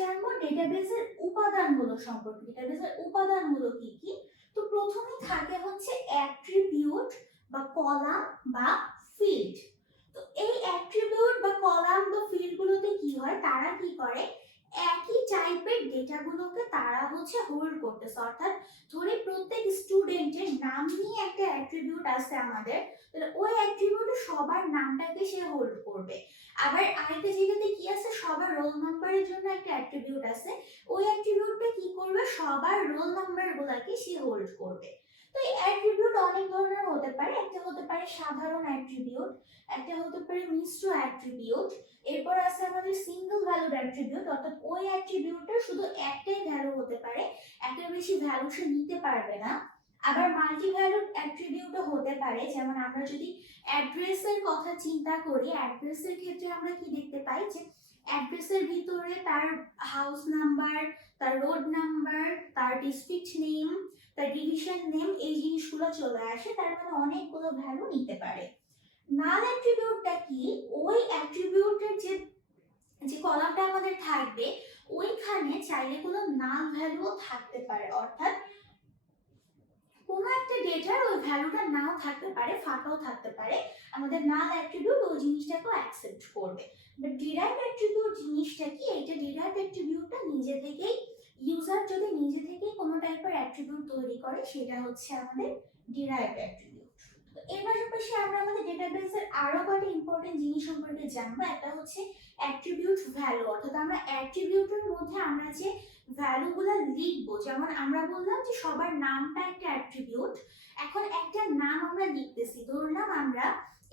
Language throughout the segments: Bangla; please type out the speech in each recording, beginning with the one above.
জানবো ডেটাবেসের উপাদানগুলো সম্পর্কে। ডেটাবেসের উপাদানগুলো কি কি? তো প্রথমেই থাকে হচ্ছে অ্যাট্রিবিউট বা কলাম বা ফিল্ড। তো এই অ্যাট্রিবিউট বা কলাম বা ফিল্ডগুলোতে কি হয়, তারা কি করে একই টাইপের ডেটাগুলোকে তারা হচ্ছে হোল্ড করতেছে। অর্থাৎ ধরি প্রত্যেক স্টুডেন্টের নাম নিয়ে একটা অ্যাট্রিবিউট আছে আমাদের, তাহলে ওই অ্যাট্রিবিউটে সবার নামটাকে সে হোল্ড করবে। আবার আরেকটা জায়গাতে কি আছে, সবার রোল নাম্বারের জন্য একটা অ্যাট্রিবিউট আছে, ওই অ্যাট্রিবিউটটা কি করবে সবার রোল নাম্বার গুলাকে সে হোল্ড করবে। তো এই অ্যাট্রিবিউট অনেক ধরনের হতে পারে। একটা হতে পারে সাধারণ অ্যাট্রিবিউট, একটা হতে পারে মিশ্র অ্যাট্রিবিউট, এরপর আছে আমাদের সিঙ্গেল ভ্যালুড অ্যাট্রিবিউট, অর্থাৎ ওই অ্যাট্রিবিউটটা শুধু একটাই ভ্যালু হতে পারে, একটা বেশি ভ্যালু সে নিতে পারবে না। আবার মাল্টি ভ্যালুড অ্যাট্রিবিউটও হতে পারে, যেমন আমরা যদি অ্যাড্রেসের কথা চিন্তা করি, অ্যাড্রেসের ক্ষেত্রে আমরা কি দেখতে পাই যে অ্যাড্রেসের ভিতরে তার হাউস নাম্বার, তার রোড নাম্বার, তার ডিস্ট্রিক্ট নেম, তার ডিভিশন নেম, এই জিনিসগুলো চলে আসে, তার মানে অনেকগুলো ভ্যালু নিতে পারে। নাল অ্যাট্রিবিউটটা কি, ওই অ্যাট্রিবিউটের যে যে কলামটা আমাদের থাকবে ওইখানে চাইলে কোনো নাল ভ্যালুও থাকতে পারে, অর্থাৎ কোনো একটা ডেটার ওই ভ্যালুটা নাও থাকতে পারে, ফাঁকাও থাকতে পারে, আমাদের নাল অ্যাট্রিবিউট ওই জিনিসটাকে অ্যাকসেপ্ট করবে। বাট ডিরাইভড অ্যাট্রিবিউট জিনিসটা কি, এটা ডিরাইভড অ্যাট্রিবিউটটা নিজে থেকেই ইউজার যদি নিজে থেকেই কোনো টাইপের অ্যাট্রিবিউট তৈরি করে সেটা হচ্ছে আমাদের ডিরাইভড অ্যাট্রিবিউট। তো এর পাশাপাশি আমরা আমাদের ডেটাবেসের আরো কয়েকটা ইম্পর্টেন্ট জিনিস সম্পর্কে জানবো। একটা হচ্ছে অ্যাট্রিবিউট ভ্যালু, অর্থাৎ আমরা অ্যাট্রিবিউটের মধ্যে আমরা যে ভ্যালুগুলো লিখবো, যেমন আমরা বললাম যে সবার নামটা একটা অ্যাট্রিবিউট, এখন একটা নাম আমরা লিখতেছি, ধরলাম আমরা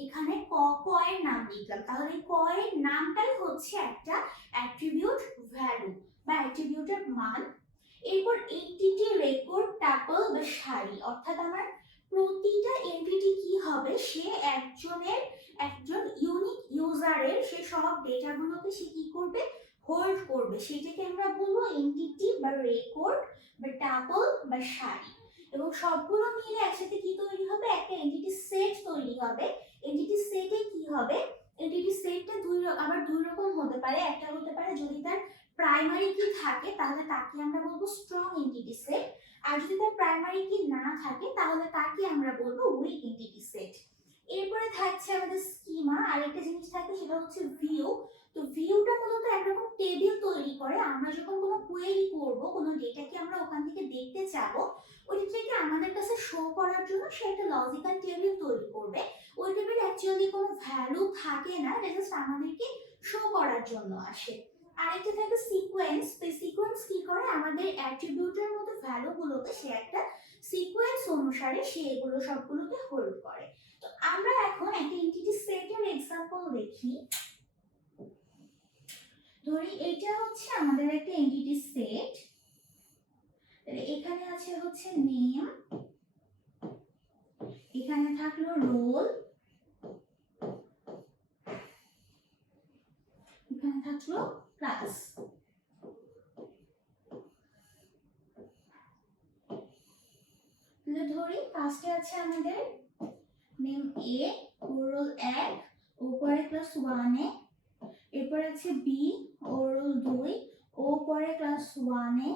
এখানে ক এর নাম লিখলাম, তাহলে ক এর নামটাই হচ্ছে একটা অ্যাট্রিবিউট ভ্যালু বা অ্যাট্রিবিউটের মান। এরপর এন্টিটি, রেকর্ড, ট্যাপল বা সারি, অর্থাৎ আমার প্রতিটা এন্টিটি কি হবে, সে একজন ইউনিক ইউজারের সে সব ডেটাগুলোকে সে কি করবে হোল্ড করবে, সেটাকে আমরা বলবো এন্টিটি বা রেকর্ড বা ট্যাপল বা সারি। এবং সবগুলো মিলে একসাথে কি তৈরি হবে, একটা এন্টিটি সেট তৈরি হবে। এন্টিটি সেটে কি হবে, এন্টিটি সেটটা আবার দুই রকম হতে পারে। একটা হতে পারে যদি তার প্রাইমারি কি থাকে তাহলে তাকে আমরা বলবো স্ট্রং এন্টিটি সেট, আর যদি তার প্রাইমারি কি না থাকে তাহলে তাকে আমরা বলবো উইক এন্টিটি সেট। এরপরে থাকছে আমাদের স্কিমা, আরেকটা জিনিস থাকে সেটা হচ্ছে ভিউ। তো ভিউটা মূলত একরকম টেবিল তৈরি করে, আমরা যখন কোনো কোয়েরি করব, কোনো ডেটাকে আমরা ওখান থেকে দেখতে চাবো, ওইটাকে আমাদের কাছে শো করার জন্য সে একটা লজিক্যাল টেবিল তৈরি করবে। ওই টেবিলে অ্যাকচুয়ালি কোনো ভ্যালু থাকে না, এটা জাস্ট আমাদেরকে শো করার জন্য আসে। আরেকটা থাকে সিকোয়েন্স। তো সিকোয়েন্স কি করে, আমাদের অ্যাট্রিবিউটের মধ্যে ভ্যালুগুলোকে সে একটা সিকোয়েন্স অনুসারে সে এগুলো সবগুলোকে হোল্ড করে। তো আমরা এখন একটা এন্টিটি সেটের এক্সাম্পল দেখি। ধরি এটা হচ্ছে আমাদের একটা এন্টিটি সেট, এখানে আছে হচ্ছে নেম, এখানে থাকলো রোল, এখানে থাকলো ক্লাস। ধরি ফার্স্টে আছে আমাদের নেম এ, রোল 1, উপরে ক্লাস 1 এ, এরপর আছে বি ও রোল 2, ও পরে ক্লাস 1 এ,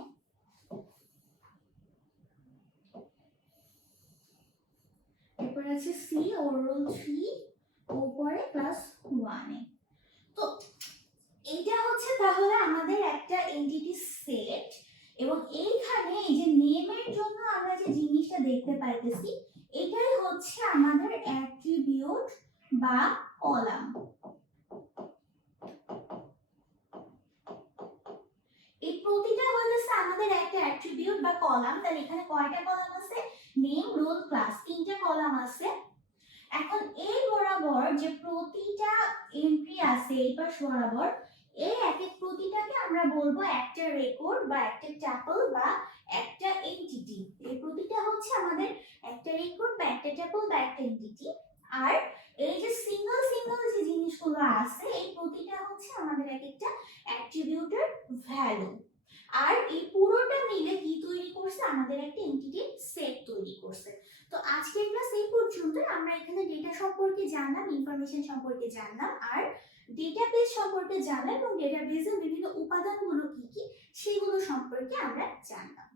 এরপর আছে সি ও রোল 3, ও পরে ক্লাস 1 এ। তো এইটা হচ্ছে তাহলে আমাদের একটা এন্টিটি সেট, এবং এইখানে এই যে নেমের জন্য আমরা যে জিনিসটা দেখতে পাইতেছি এটাই হচ্ছে আমাদের অ্যাট্রিবিউট বা কলাম। এই প্রতিটা হচ্ছে আমাদের একটা অ্যাট্রিবিউট বা কলাম। তাহলে এখানে কয়টা কলাম আছে, নেম, রোল, ক্লাস, তিনটা কলাম আছে। এখন এই বরাবর যে প্রতিটা এন্ট্রি আছে এই পাশ বরাবর, এই এক এক প্রতিটাকে আমরা বলবো একটা রেকর্ড বা একটা ট্যাপল বা একটা এন্টিটি। এই প্রতিটা হচ্ছে আমাদের একটা রেকর্ড বা একটা ট্যাপল বা একটা এন্টিটি। আর এই যে সিঙ্গেল সিঙ্গেল যে জিনিসগুলো আছে এই প্রতিটা হচ্ছে আমাদের এক একটা অ্যাট্রিবিউটের ভ্যালু। আর এই পুরোটা মিলে কি তৈরি করছে, আমাদের একটা এন্টিটি সেট তৈরি করছে। তো আজকের ক্লাস এই পর্যন্ত। আমরা এখানে ডেটা সম্পর্কে জানলাম, ইনফরমেশন সম্পর্কে জানলাম, আর ডেটাবেস সম্পর্কে জানলাম, এবং ডেটাবেসের বিভিন্ন উপাদানগুলো কি কি সম্পর্কে আমরা জানলাম।